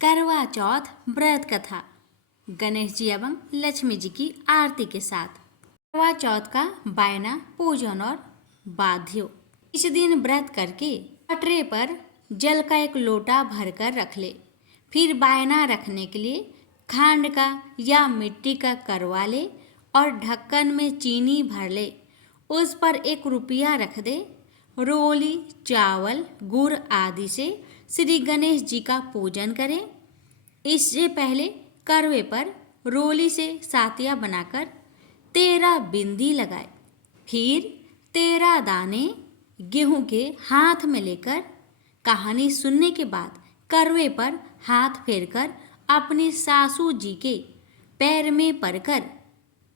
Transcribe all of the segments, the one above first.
करवा चौथ व्रत कथा गणेश जी एवं लक्ष्मी जी की आरती के साथ। करवा चौथ का बायना पूजन और बाध्यो। इस दिन व्रत करके पटरे पर जल का एक लोटा भरकर रख ले। फिर बायना रखने के लिए खांड का या मिट्टी का करवा ले और ढक्कन में चीनी भर ले। उस पर 1 रुपया रख दे। रोली, चावल, गुड़ आदि से श्री गणेश जी का पूजन करें। इससे पहले करवे पर रोली से सातिया बनाकर 13 बिंदी लगाए। फिर 13 दाने गेहूं के हाथ में लेकर कहानी सुनने के बाद करवे पर हाथ फेरकर अपनी सासू जी के पैर में पड़कर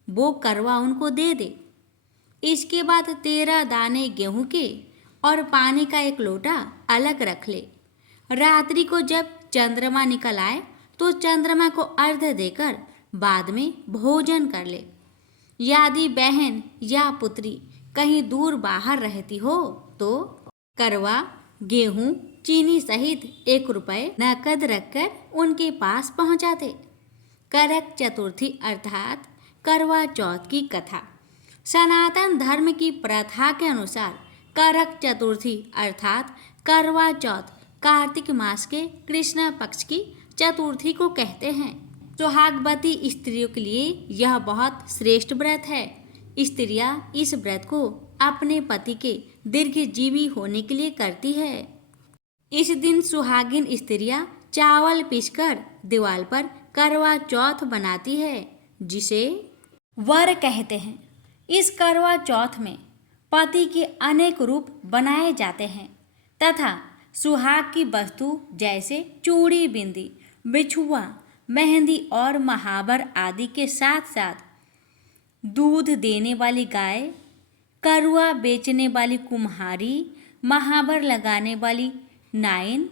वो करवा उनको दे दे। इसके बाद 13 दाने गेहूं के और पानी का 1 लोटा अलग रख ले। रात्रि को जब चंद्रमा निकल आए तो चंद्रमा को अर्घ्य देकर बाद में भोजन कर ले। यदि बहन या पुत्री कहीं दूर बाहर रहती हो तो करवा, गेहूं, चीनी सहित 1 रुपये नकद रखकर उनके पास पहुंचाते। करक चतुर्थी अर्थात करवा चौथ की कथा। सनातन धर्म की प्रथा के अनुसार करक चतुर्थी अर्थात करवा चौथ कार्तिक मास के कृष्ण पक्ष की चतुर्थी को कहते हैं। सुहागवती स्त्रियों के लिए यह बहुत श्रेष्ठ व्रत है। स्त्रियां इस व्रत को अपने पति के दीर्घजीवी होने के लिए करती है। इस दिन सुहागिन स्त्रियां चावल पीसकर दीवार पर करवा चौथ बनाती है, जिसे वर कहते हैं। इस करवा चौथ में पति के अनेक रूप बनाए जाते हैं तथा सुहाग की वस्तु जैसे चूड़ी, बिंदी, बिछुआ, मेहंदी और महावर आदि के साथ साथ दूध देने वाली गाय, करुआ बेचने वाली कुम्हारी, महावर लगाने वाली नाइन,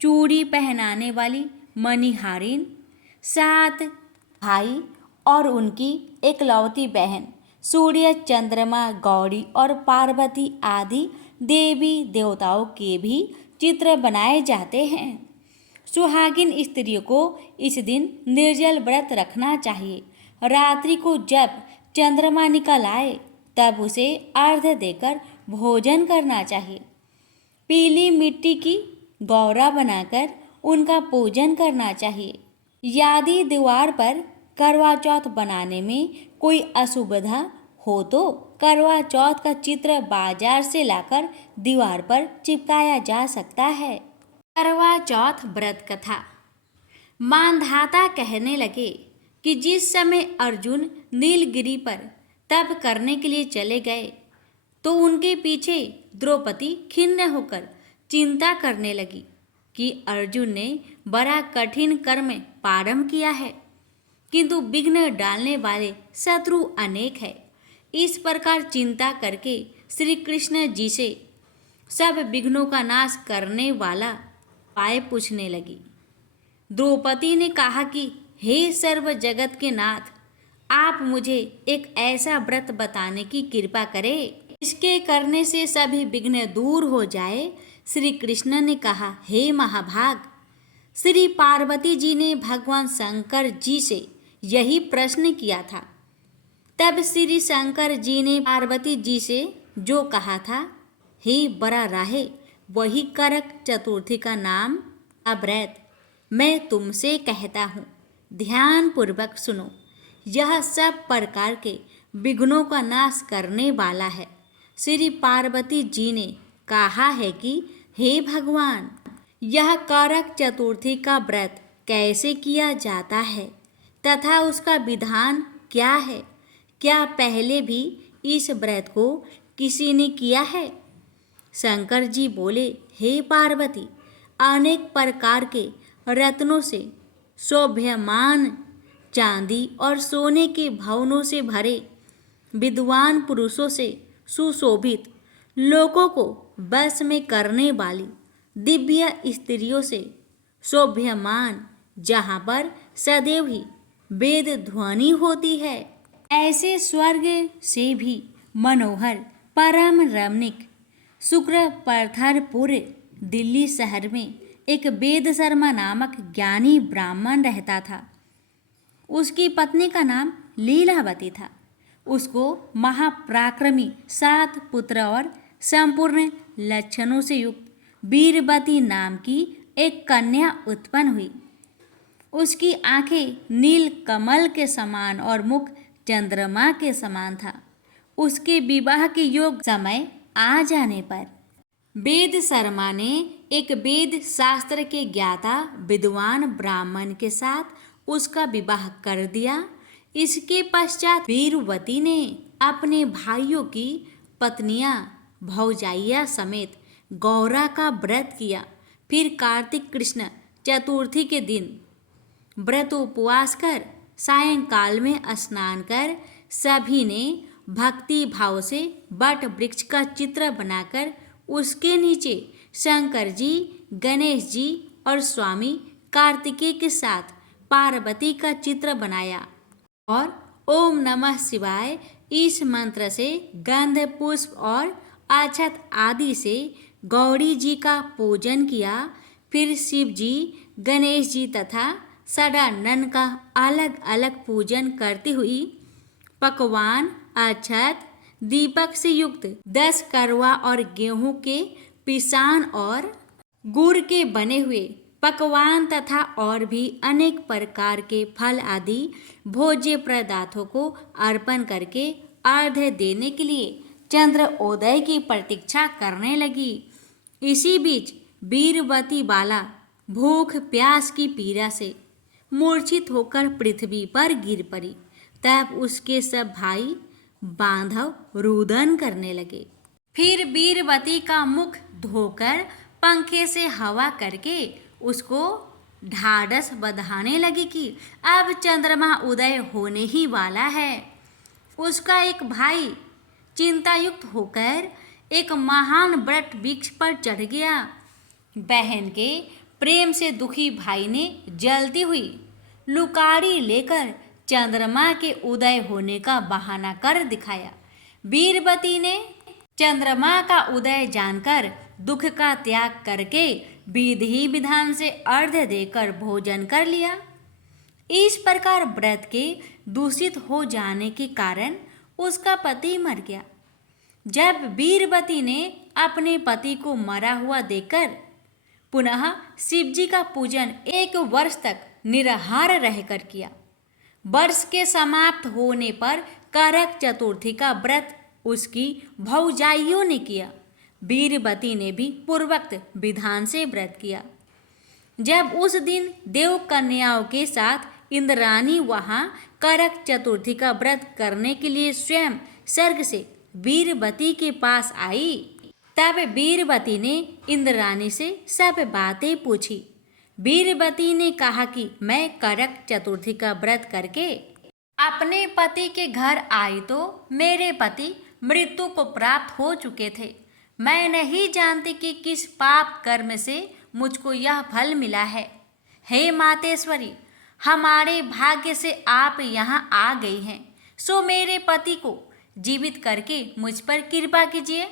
चूड़ी पहनाने वाली मणिहारिन, 7 भाई और उनकी एकलौती बहन, सूर्य, चंद्रमा, गौरी और पार्वती आदि देवी देवताओं के भी चित्र बनाए जाते हैं। सुहागिन स्त्रियों को इस दिन निर्जल व्रत रखना चाहिए। रात्रि को जब चंद्रमा निकल आए तब उसे अर्घ्य देकर भोजन करना चाहिए। पीली मिट्टी की गौरा बनाकर उनका पूजन करना चाहिए। यदि दीवार पर करवा चौथ बनाने में कोई असुविधा हो तो करवा चौथ का चित्र बाजार से लाकर दीवार पर चिपकाया जा सकता है। करवा चौथ व्रत कथा। मांधाता कहने लगे कि जिस समय अर्जुन नीलगिरी पर तप करने के लिए चले गए तो उनके पीछे द्रौपदी खिन्न होकर चिंता करने लगी कि अर्जुन ने बड़ा कठिन कर्म प्रारंभ किया है, किंतु विघ्न डालने वाले शत्रु अनेक है। इस प्रकार चिंता करके श्री कृष्ण जी से सब विघ्नों का नाश करने वाला उपाय पूछने लगी। द्रौपदी ने कहा कि हे सर्व जगत के नाथ, आप मुझे एक ऐसा व्रत बताने की कृपा करें इसके करने से सभी विघ्न दूर हो जाए। श्री कृष्ण ने कहा, हे महाभाग, श्री पार्वती जी ने भगवान शंकर जी से यही प्रश्न किया था। तब श्री शंकर जी ने पार्वती जी से जो कहा था, हे बड़ा राहे, वही करक चतुर्थी का नाम व्रत मैं तुमसे कहता हूँ। ध्यान पूर्वक सुनो। यह सब प्रकार के विघ्नों का नाश करने वाला है। श्री पार्वती जी ने कहा है कि हे भगवान, यह करक चतुर्थी का व्रत कैसे किया जाता है तथा उसका विधान क्या है? क्या पहले भी इस व्रत को किसी ने किया है? शंकर जी बोले, हे पार्वती, अनेक प्रकार के रत्नों से शोभ्यमान चांदी और सोने के भवनों से भरे विद्वान पुरुषों से सुशोभित, लोगों को बस में करने वाली दिव्य स्त्रियों से शोभ्यमान, जहाँ पर सदैव ही वेद ध्वनि होती है, ऐसे स्वर्ग से भी मनोहर परम रमणीक शुक्र पत्थरपुर दिल्ली शहर में एक वेद शर्मा नामक ज्ञानी ब्राह्मण रहता था। उसकी पत्नी का नाम लीलावती था। उसको महापराक्रमी 7 पुत्र और संपूर्ण लक्षणों से युक्त वीरवती नाम की एक कन्या उत्पन्न हुई। उसकी आंखें नील कमल के समान और मुख चंद्रमा के समान था। उसके विवाह के योग समय आ जाने पर वेद शर्मा ने एक वेद शास्त्र के ज्ञाता विद्वान ब्राह्मण के साथ उसका विवाह कर दिया। इसके पश्चात वीरवती ने अपने भाइयों की पत्नियां भौजाइया समेत गौरा का व्रत किया। फिर कार्तिक कृष्ण चतुर्थी के दिन व्रत उपवास कर सायंकाल में स्नान कर सभी ने भक्ति भाव से वट वृक्ष का चित्र बनाकर उसके नीचे शंकर जी, गणेश जी और स्वामी कार्तिकेय के साथ पार्वती का चित्र बनाया और ओम नमः शिवाय इस मंत्र से गंध पुष्प और अक्षत आदि से गौरी जी का पूजन किया। फिर शिव जी, गणेश जी तथा षडानन का अलग अलग पूजन करती हुई पकवान, अक्षत, दीपक से युक्त 10 करवा और गेहूं के पिसान और गुड़ के बने हुए पकवान तथा और भी अनेक प्रकार के फल आदि भोज्य पदार्थों को अर्पण करके अर्घ्य देने के लिए चंद्रोदय की प्रतीक्षा करने लगी। इसी बीच वीरवती बाला भूख प्यास की पीड़ा से मूर्छित होकर पृथ्वी पर गिर पड़ी। तब उसके सब भाई बांधव रुदन करने लगे। फिर वीरवती का मुख धोकर पंखे से हवा करके उसको ढाढ़स बंधाने लगी कि अब चंद्रमा उदय होने ही वाला है। उसका एक भाई चिंतायुक्त होकर एक महान वट वृक्ष पर चढ़ गया। बहन के प्रेम से दुखी भाई ने जलती हुई लुकारी लेकर चंद्रमा के उदय होने का बहाना कर दिखाया। वीरवती ने चंद्रमा का उदय जानकर दुख का त्याग करके विधि विधान से अर्घ्य देकर भोजन कर लिया। इस प्रकार व्रत के दूषित हो जाने के कारण उसका पति मर गया। जब वीरवती ने अपने पति को मरा हुआ देखकर पुनः शिवजी का पूजन 1 वर्ष तक निराहार रहकर किया। वर्ष के समाप्त होने पर करक चतुर्थी का व्रत उसकी भौजाइयों ने किया। वीरवती ने भी पूर्वोक्त विधान से व्रत किया। जब उस दिन देव कन्याओं के साथ इंद्राणी वहां करक चतुर्थी का व्रत करने के लिए स्वयं स्वर्ग से वीरवती के पास आई, तब वीरवती ने इंद्राणी से सब बातें पूछी। वीरवती ने कहा कि मैं करक चतुर्थी का व्रत करके अपने पति के घर आई तो मेरे पति मृत्यु को प्राप्त हो चुके थे। मैं नहीं जानती कि किस पाप कर्म से मुझको यह फल मिला है। हे मातेश्वरी, हमारे भाग्य से आप यहाँ आ गई हैं, सो मेरे पति को जीवित करके मुझ पर कृपा कीजिए।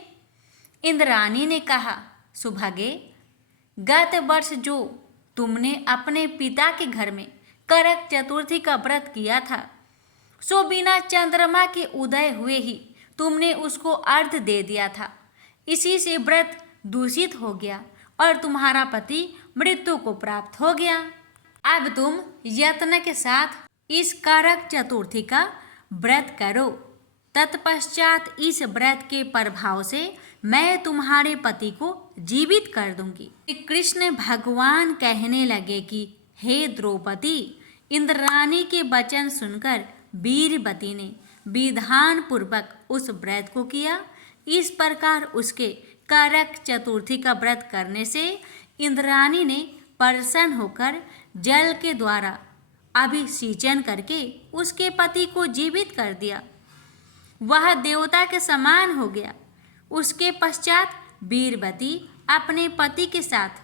इंद्राणी ने कहा, सुभागे, गत वर्ष जो तुमने अपने पिता के घर में करक चतुर्थी का व्रत किया था, सो बिना चंद्रमा के उदय हुए ही तुमने उसको अर्घ्य दे दिया था। इसी से व्रत दूषित हो गया और तुम्हारा पति मृत्यु को प्राप्त हो गया। अब तुम यत्न के साथ इस करक चतुर्थी का व्रत करो। तत्पश्चात इस व्रत के प्रभाव से मैं तुम्हारे पति को जीवित कर दूंगी। कृष्ण भगवान कहने लगे कि हे द्रौपदी, इंद्राणी के वचन सुनकर वीरवती ने विधान पूर्वक उस व्रत को किया। इस प्रकार उसके करक चतुर्थी का व्रत करने से इंद्राणी ने प्रसन्न होकर जल के द्वारा अभिषेचन करके उसके पति को जीवित कर दिया। वह देवता के समान हो गया। उसके पश्चात वीरवती अपने पति के साथ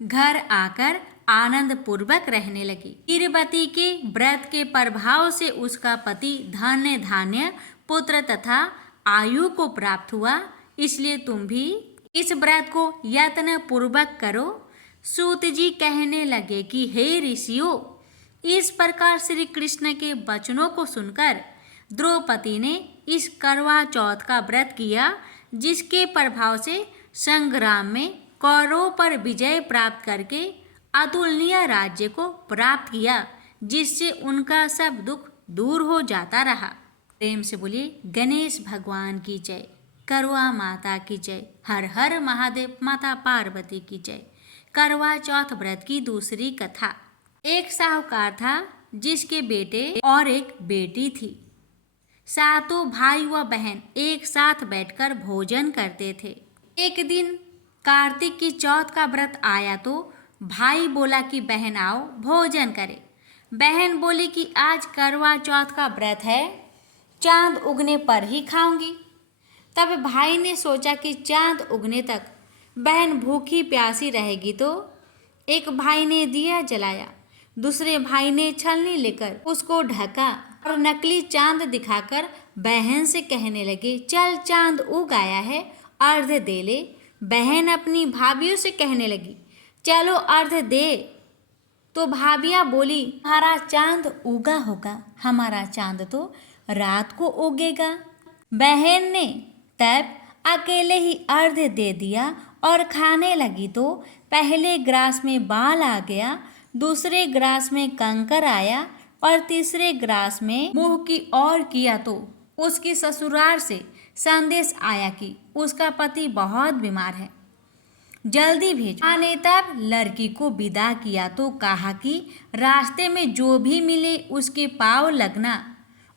घर आकर आनंद पूर्वक रहने लगी। वीरवती के व्रत के प्रभाव से उसका पति धन्य धान्य पुत्र तथा आयु को प्राप्त हुआ। इसलिए तुम भी इस व्रत को यत्न पूर्वक करो। सूत जी कहने लगे कि हे ऋषियों, इस प्रकार श्री कृष्ण के वचनों को सुनकर द्रौपदी ने इस करवा चौथ का व्रत किया, जिसके प्रभाव से संग्राम में कौरवों पर विजय प्राप्त करके अतुलनीय राज्य को प्राप्त किया, जिससे उनका सब दुख दूर हो जाता रहा। प्रेम से बोलिए गणेश भगवान की जय, करवा माता की जय, हर हर महादेव, माता पार्वती की जय। करवा चौथ व्रत की दूसरी कथा। एक साहूकार था जिसके बेटे और एक बेटी थी। सातों भाई व बहन एक साथ बैठकर भोजन करते थे। एक दिन कार्तिक की चौथ का व्रत आया तो भाई बोला कि बहन आओ भोजन करें। बहन बोली कि आज करवा चौथ का व्रत है, चांद उगने पर ही खाऊंगी। तब भाई ने सोचा कि चांद उगने तक बहन भूखी प्यासी रहेगी, तो एक भाई ने दिया जलाया, दूसरे भाई ने छलनी लेकर उसको ढका और नकली चांद दिखाकर बहन से कहने लगे, चल चांद उग आया है, अर्घ दे ले। बहन अपनी भाभियों से कहने लगी, चलो अर्घ दे। तो भाभियाँ बोली, हमारा चांद उगा होगा, हमारा चांद तो रात को उगेगा। बहन ने तब अकेले ही अर्घ दे दिया और खाने लगी तो पहले ग्रास में बाल आ गया, दूसरे ग्रास में कंकर आया और तीसरे ग्रास में मुंह की ओर किया तो उसकी ससुराल से संदेश आया कि उसका पति बहुत बीमार है, जल्दी भेजो। माँ ने तब लड़की को विदा किया तो कहा कि रास्ते में जो भी मिले उसके पाँव लगना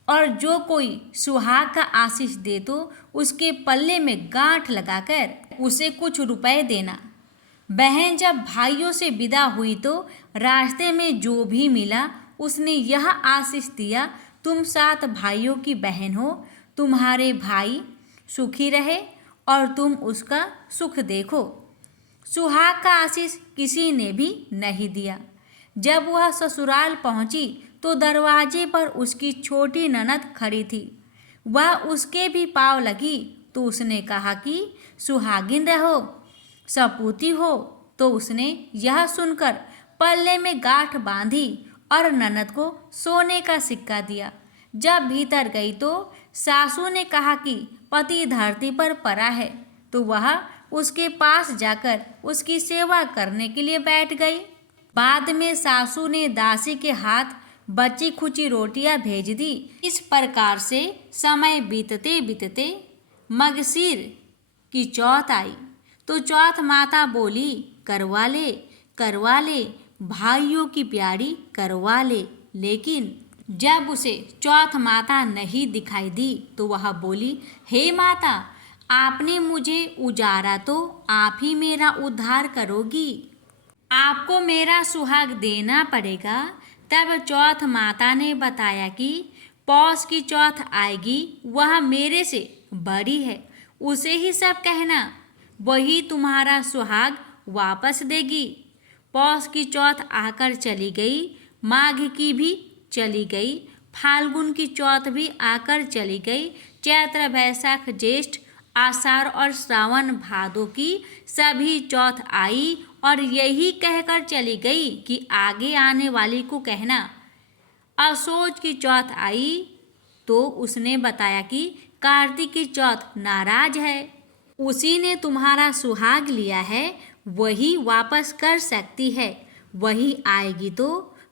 और जो कोई सुहाग का आशीष दे तो उसके पल्ले में गांठ लगाकर उसे कुछ रुपए देना। बहन जब भाइयों से विदा हुई तो रास्ते में जो भी मिला उसने यह आशीष दिया, तुम 7 भाइयों की बहन हो, तुम्हारे भाई सुखी रहे और तुम उसका सुख देखो। सुहाग का आशीष किसी ने भी नहीं दिया। जब वह ससुराल पहुंची तो दरवाजे पर उसकी छोटी ननद खड़ी थी। वह उसके भी पाँव लगी तो उसने कहा कि सुहागिन रहो, सपूती हो। तो उसने यह सुनकर पल्ले में गांठ बांधी और ननद को सोने का सिक्का दिया। जब भीतर गई तो सासू ने कहा कि पति धरती पर पड़ा है, तो वह उसके पास जाकर उसकी सेवा करने के लिए बैठ गई। बाद में सासू ने दासी के हाथ बची खुची रोटियां भेज दी। इस प्रकार से समय बीतते बीतते मगसीर की चौथ आई तो चौथ माता बोली, करवा ले भाइयों की प्यारी करवा ले। लेकिन जब उसे चौथ माता नहीं दिखाई दी तो वह बोली, हे माता, आपने मुझे उजारा तो आप ही मेरा उद्धार करोगी, आपको मेरा सुहाग देना पड़ेगा। तब चौथ माता ने बताया कि पौष की चौथ आएगी, वह मेरे से बड़ी है, उसे ही सब कहना, वही तुम्हारा सुहाग वापस देगी। पौष की चौथ आकर चली गई, माघ की भी चली गई, फाल्गुन की चौथ भी आकर चली गई, चैत्र वैशाख ज्येष्ठ आषाढ़ और श्रावण भादों की सभी चौथ आई और यही कहकर चली गई कि आगे आने वाली को कहना। असोज की चौथ आई तो उसने बताया कि कार्तिक की चौथ नाराज है, उसी ने तुम्हारा सुहाग लिया है, वही वापस कर सकती है, वही आएगी तो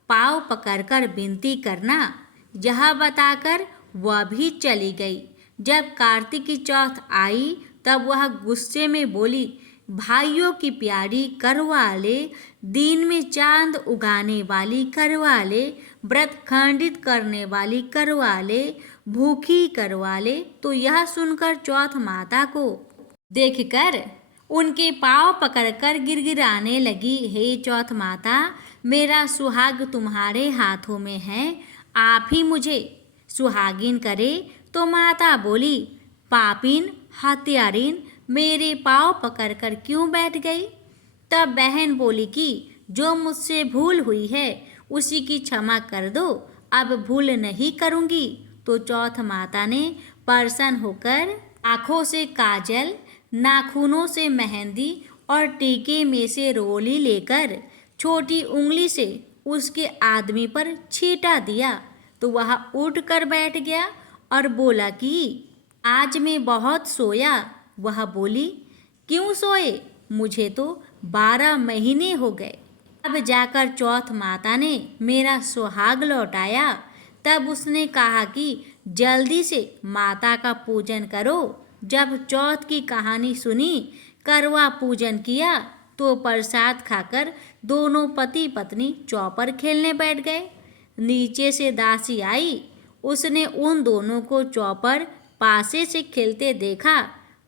पाँव पकड़कर विनती करना। यह बताकर वह भी चली गई। जब कार्तिक की चौथ आई तब वह गुस्से में बोली, भाइयों की प्यारी करवा ले, दिन में चांद उगाने वाली करवा ले, व्रत खंडित करने वाली करवा ले, भूखी करवा ले। तो यह सुनकर चौथ माता को देखकर उनके पाँव पकड़कर गिड़गिड़ाने लगी, हे चौथ माता, मेरा सुहाग तुम्हारे हाथों में है, आप ही मुझे सुहागिन करे। तो माता बोली, पापिन हत्यारिन, मेरे पाँव पकड़कर क्यों बैठ गई? तब बहन बोली कि जो मुझसे भूल हुई है उसी की क्षमा कर दो, अब भूल नहीं करूँगी। तो चौथ माता ने प्रसन्न होकर आँखों से काजल, नाखूनों से मेहंदी और टीके में से रोली लेकर छोटी उंगली से उसके आदमी पर छींटा दिया तो वह उठ कर बैठ गया और बोला कि आज मैं बहुत सोया। वह बोली, क्यों सोए? मुझे तो 12 महीने हो गए। अब जाकर चौथ माता ने मेरा सुहाग लौटाया। तब उसने कहा कि जल्दी से माता का पूजन करो। जब चौथ की कहानी सुनी, करवा पूजन किया तो प्रसाद खाकर दोनों पति पत्नी चौपर खेलने बैठ गए। नीचे से दासी आई, उसने उन दोनों को चौपर पासे से खेलते देखा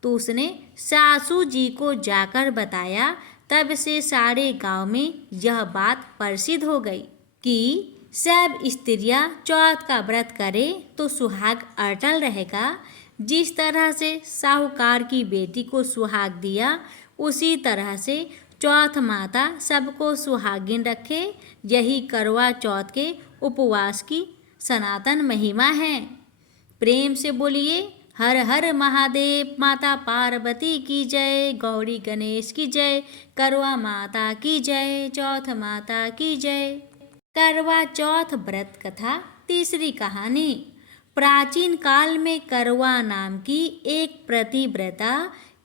तो उसने सासू जी को जाकर बताया। तब से सारे गांव में यह बात प्रसिद्ध हो गई कि सब स्त्रियां चौथ का व्रत करें तो सुहाग अटल रहेगा। जिस तरह से साहूकार की बेटी को सुहाग दिया, उसी तरह से चौथ माता सबको सुहागिन रखे। यही करवा चौथ के उपवास की सनातन महिमा है। प्रेम से बोलिए, हर हर महादेव। माता पार्वती की जय, गौरी गणेश की जय, करवा माता की जय, चौथ माता की जय। करवा चौथ व्रत कथा तीसरी कहानी। प्राचीन काल में करवा नाम की एक प्रतिव्रता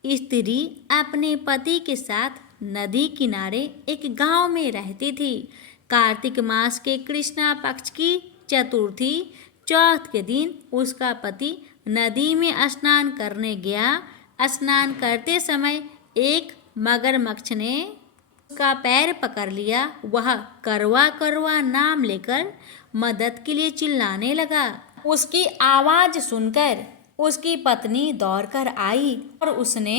स्त्री अपने पति के साथ नदी किनारे एक गांव में रहती थी। कार्तिक मास के कृष्णा पक्ष की चतुर्थी चौथ के दिन उसका पति नदी में स्नान करने गया। स्नान करते समय एक मगरमच्छ ने उसका पैर पकड़ लिया। वह करवा करवा नाम लेकर मदद के लिए चिल्लाने लगा। उसकी आवाज सुनकर उसकी पत्नी दौड़कर आई और उसने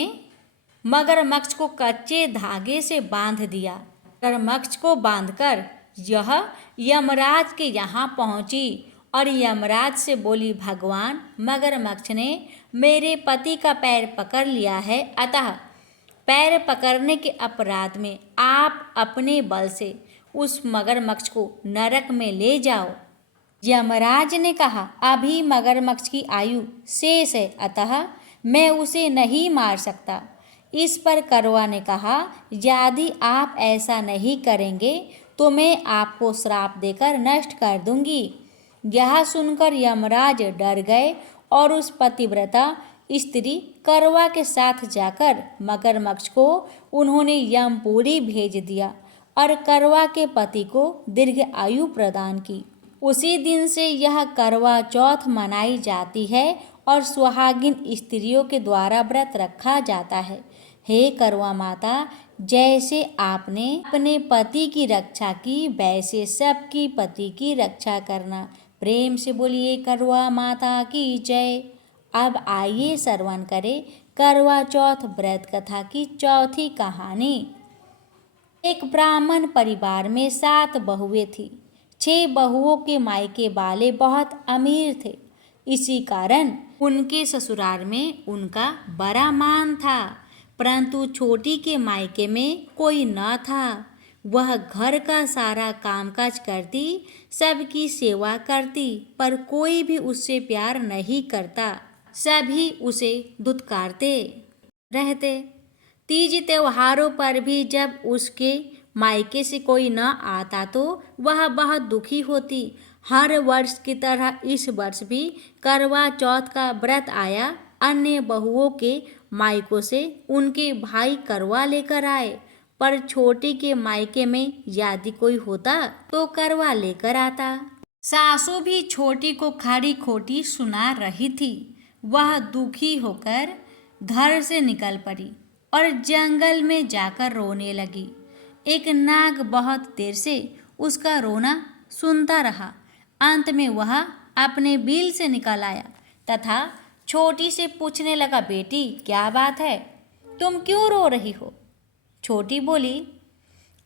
मगरमच्छ को कच्चे धागे से बांध दिया। मगरमच्छ को बांधकर यह यमराज के यहाँ पहुंची और यमराज से बोली, भगवान, मगरमच्छ ने मेरे पति का पैर पकड़ लिया है, अतः पैर पकड़ने के अपराध में आप अपने बल से उस मगरमच्छ को नरक में ले जाओ। यमराज ने कहा, अभी मगरमच्छ की आयु शेष है, अतः मैं उसे नहीं मार सकता। इस पर करवा ने कहा, यदि आप ऐसा नहीं करेंगे तो मैं आपको श्राप देकर नष्ट कर दूंगी। यह सुनकर यमराज डर गए और उस पतिव्रता स्त्री करवा के साथ जाकर मगरमच्छ को उन्होंने यमपुरी भेज दिया और करवा के पति को दीर्घ आयु प्रदान की। उसी दिन से यह करवा चौथ मनाई जाती है और सुहागिन स्त्रियों के द्वारा व्रत रखा जाता है। हे करवा माता, जैसे आपने अपने पति की रक्षा की, वैसे सबकी पति की रक्षा करना। प्रेम से बोलिए, करवा माता की जय। अब आइए श्रवण करें करवा चौथ व्रत कथा की चौथी कहानी। एक ब्राह्मण परिवार में 7 बहुएं थी। 6 बहुओं के मायके वाले बहुत अमीर थे। इसी कारण उनके ससुराल में उनका बड़ा मान था, परंतु छोटी के मायके में कोई न था। वह घर का सारा कामकाज करती, सबकी सेवा करती, पर कोई भी उससे प्यार नहीं करता। सभी उसे दुत्कारते रहते। तीज त्योहारों पर भी जब उसके मायके से कोई न आता तो वह बहुत दुखी होती। हर वर्ष की तरह इस वर्ष भी करवा चौथ का व्रत आया। अन्य बहुओं के मायकों से उनके भाई करवा लेकर आए, पर छोटी के मायके में यदि कोई होता तो करवा लेकर आता। सासू भी छोटी को खरी खोटी सुना रही थी। वह दुखी होकर घर से निकल पड़ी और जंगल में जाकर रोने लगी। एक नाग बहुत देर से उसका रोना सुनता रहा। अंत में वह अपने बिल से निकल आया तथा छोटी से पूछने लगा, बेटी क्या बात है, तुम क्यों रो रही हो? छोटी बोली,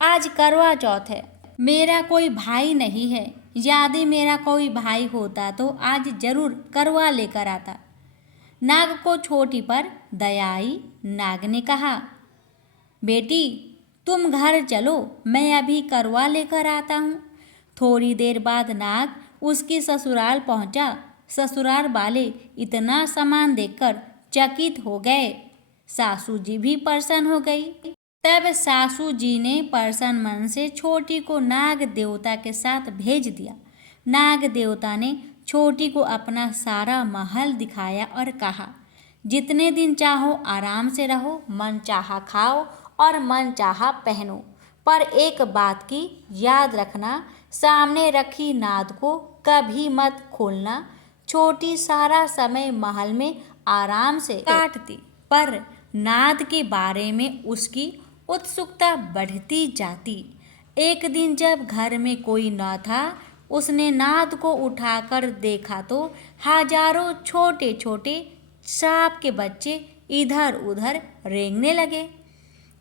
आज करवा चौथ है, मेरा कोई भाई नहीं है। यदि मेरा कोई भाई होता तो आज जरूर करवा लेकर आता। नाग को छोटी पर दया आई। नाग ने कहा, बेटी तुम घर चलो, मैं अभी करवा लेकर आता हूँ। थोड़ी देर बाद नाग उसके ससुराल पहुँचा। ससुराल वाले इतना सामान देखकर चकित हो गए। सासू जी भी प्रसन्न हो गई। तब सासू जी ने प्रसन्न मन से छोटी को नाग देवता के साथ भेज दिया। नाग देवता ने छोटी को अपना सारा महल दिखाया और कहा, जितने दिन चाहो आराम से रहो, मन चाहा खाओ और मन चाहा पहनो, पर एक बात की याद रखना, सामने रखी नाद को कभी मत खोलना। छोटी सारा समय महल में आराम से काटती, पर नाद के बारे में उसकी उत्सुकता बढ़ती जाती। एक दिन जब घर में कोई न था, उसने नाद को उठाकर देखा तो हजारों छोटे छोटे सांप के बच्चे इधर उधर रेंगने लगे।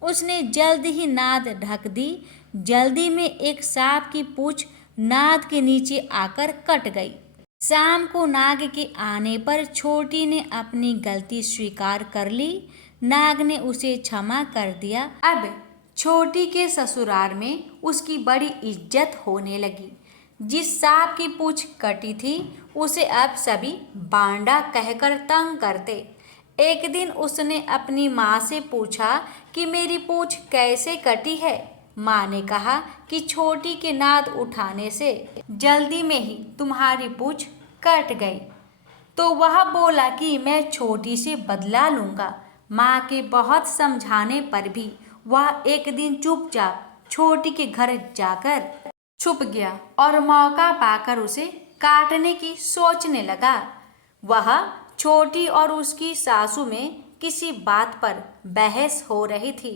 उसने जल्द ही नाद ढक दी। जल्दी में एक सांप की पूंछ नाद के नीचे आकर कट गई। शाम को नाग के आने पर छोटी ने अपनी गलती स्वीकार कर ली। नाग ने उसे क्षमा कर दिया। अब छोटी के ससुराल में उसकी बड़ी इज्जत होने लगी। जिस सांप की पूंछ कटी थी उसे अब सभी बांडा कहकर तंग करते। एक दिन उसने अपनी माँ से पूछा कि मेरी पूंछ कैसे कटी है। माँ ने कहा कि छोटी के नाद उठाने से जल्दी में ही तुम्हारी पूंछ कट गई। तो वह बोला कि मैं छोटी से बदला लूँगा। माँ के बहुत समझाने पर भी वह एक दिन चुपचाप छोटी के घर जाकर छुप गया और मौका पाकर उसे काटने की सोचने लगा। वह छोटी और उसकी सासू में किसी बात पर बहस हो रही थी।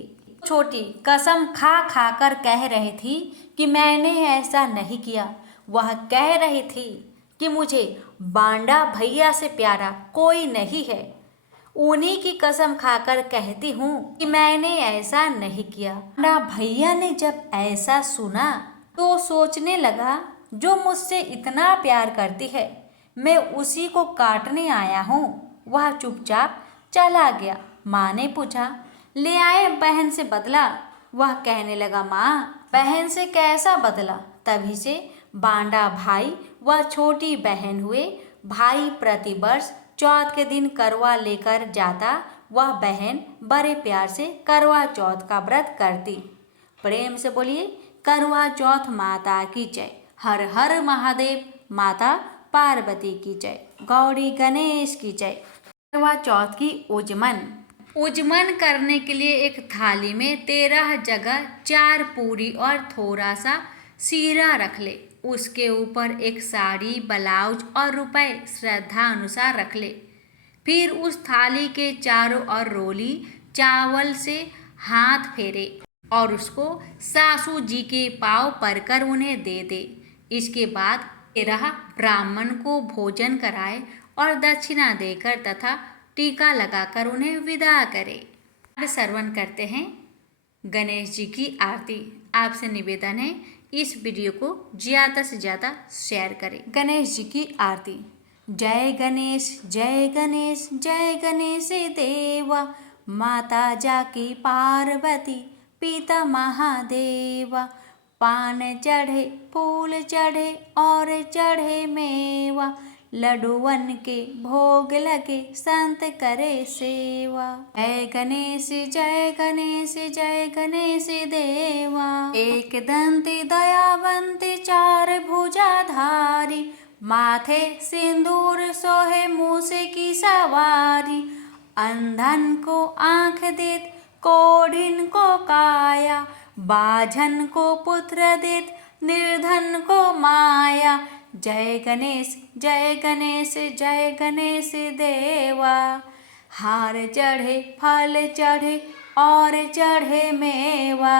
छोटी कसम खा खा कर कह रही थी कि मैंने ऐसा नहीं किया। वह कह रही थी कि मुझे बांडा भैया से प्यारा कोई नहीं है। उन्हीं की कसम खाकर कहती हूँ कि मैंने ऐसा नहीं किया। बांडा भैया ने जब ऐसा सुना तो सोचने लगा, जो मुझसे इतना प्यार करती है मैं उसी को काटने आया हूँ। वह चुपचाप चला गया। माँ ने पूछा, ले आए बहन से बदला? वह कहने लगा, माँ बहन से कैसा बदला? तभी से बांडा भाई व छोटी बहन हुए। भाई प्रतिवर्ष चौथ के दिन करवा लेकर जाता। वह बहन बड़े प्यार से करवा चौथ का व्रत करती। प्रेम से बोलिए, करवा चौथ माता की जय। हर हर महादेव। माता पार्वती की जय। गौरी गणेश की जय। करवा चौथ की उजमन करने के लिए एक थाली में 13 जगह 4 पूरी और थोड़ा सा सीरा रख ले। उसके ऊपर एक साड़ी, ब्लाउज और रुपए श्रद्धा अनुसार रख ले। फिर उस थाली के चारों ओर रोली चावल से हाथ फेरे और उसको सासू जी के पाँव पड़कर उन्हें दे दे। इसके बाद 13 ब्राह्मण को भोजन कराए और दक्षिणा देकर तथा टीका लगाकर उन्हें विदा करे। अब श्रवण करते हैं गणेश जी की आरती। आपसे निवेदन है इस वीडियो को ज़्यादा से ज़्यादा शेयर करें। गणेश जी की आरती। जय गणेश जय गणेश जय गणेश देवा, माता जाकी पार्वती पिता महादेवा। पान चढ़े फूल चढ़े और चढ़े मेवा, लड्डुअन के भोग लगे संत करे सेवा। जय गणेश जय गणेश जय गणेश देवा। एक दंती दयावंती चार भुजाधारी, माथे सिंदूर सोहे मूसे की सवारी। अंधन को आँख देत कोढ़िन को काया, बाझन को पुत्र देत निर्धन को माया। जय गणेश जय गणेश जय गणेश देवा। हार चढ़े फल चढ़े और चढ़े मेवा,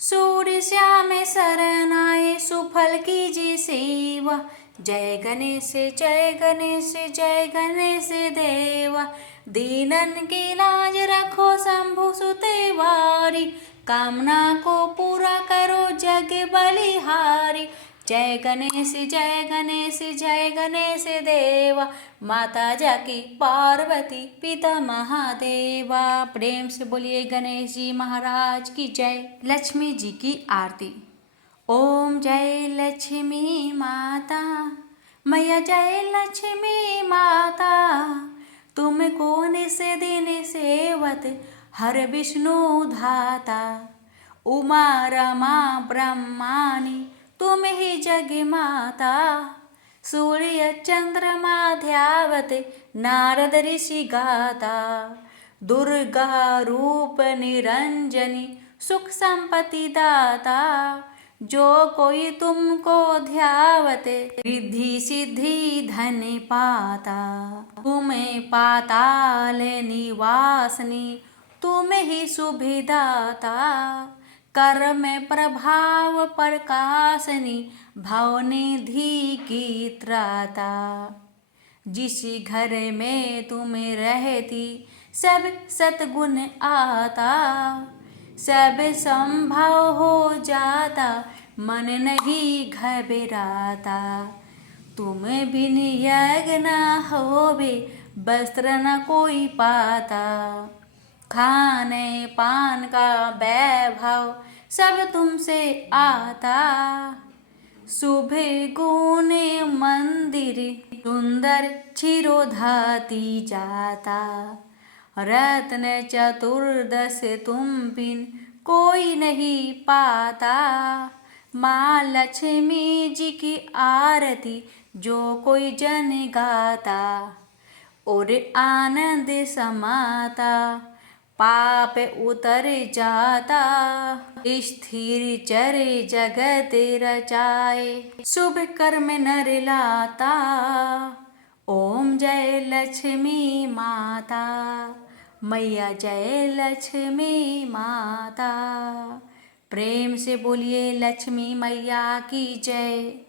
सूर्य श्याम शरण आए सुफल कीजिए सेवा। जय गणेश जय गणेश जय गणेश देवा। दीनन की लाज रखो शंभु सुतेवारी, कामना को पूरा करो जग बलिहारी। जय गणेश जय गणेश देवा, माता जाकी पार्वती पिता महादेवा। प्रेम से बोलिए गणेश जी महाराज की जय। लक्ष्मी जी की आरती। ओम जय लक्ष्मी माता, मैया जय लक्ष्मी माता। तुमको निस दिन सेवत हर विष्णु धाता, उमा रमा ब्रह्माणि तुम ही जग माता। सूर्य चंद्रमा ध्यावत नारद ऋषि गाता। दुर्गा रूप निरंजनी सुख संपत्ति दाता। जो कोई तुमको ध्यावते रिद्धि सिद्धि धन पाता। तुम्हें पाताल निवासनी तुम ही सुभिदाता। कर में प्रभाव प्रकाशनी भवनिधि की त्राता। जिस घर में तुम रहती सब सतगुण आता। सब संभव हो जाता मन नहीं घबराता। तुम बिन यज्ञ न होवे वस्त्र न कोई पाता। खाने पान का वैभव सब तुमसे आता। शुभ गुण मंदिर सुंदर क्षीरोधाती जाता। रत्न चतुर्दश तुम बिन कोई नहीं पाता। माँ लक्ष्मी जी की आरती जो कोई जन गाता। और आनंद समाता पाप उतर जाता। स्थिर चरे जगत रचाए शुभ कर्म नर लाता। ओम जय लक्ष्मी माता, मैया जय लक्ष्मी माता। प्रेम से बोलिए लक्ष्मी मैया की जय।